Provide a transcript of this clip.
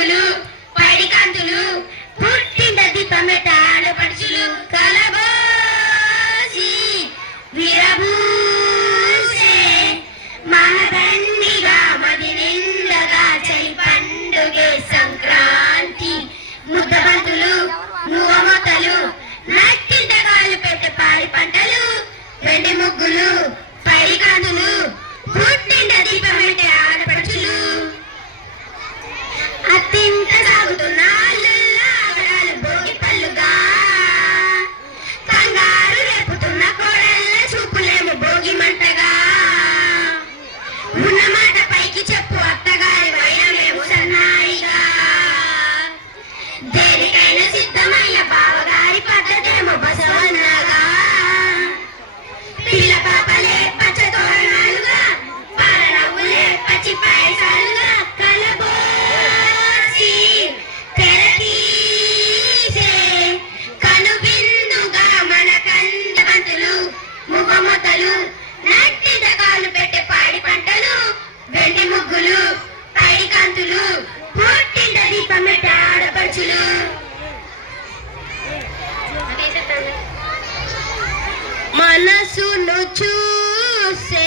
ముగ్గులు పైడి కాంతులు పుట్టింట దీపమెట ఆడపడుచులు కలబోసి విరబూసే మహదండిగా మది నిండగా చలి పండుగే సంక్రాంతి ముద్దబంతులు నువ్వమొతలు నట్టింట కాళ్ళు పెట్టే పాడి పంటలు వెండి ముగ్గులు పైడి కాంతులు పుట్టింట దీపమెట ఆడపడుచులు అత్తింత సాగుతున్న ఆగడాలు భోగి పళ్ళుగా కంగారు రేపుతున్న కోడళ్ళ చూపులేము భోగి మంటగా ఉన్న మాట పైకి చెప్పు అత్తగారి వైరమేమో సన్నాయిగా దేనికైనా సిద్ధమైన బావగారి పద్ధతేమో బసవన్నగా పిల్ల పాపలే పచ్చ తోరణాలుగా పాలనవ్వులే పచ్చి పాయసాలుగా నట్టి దగాలు పెట్టే పాడి పంటలు వెండి ముగ్గులు పైడి కాంతులు పుట్టింట దీపమెట ఆడపడుచులు మనసును చూసే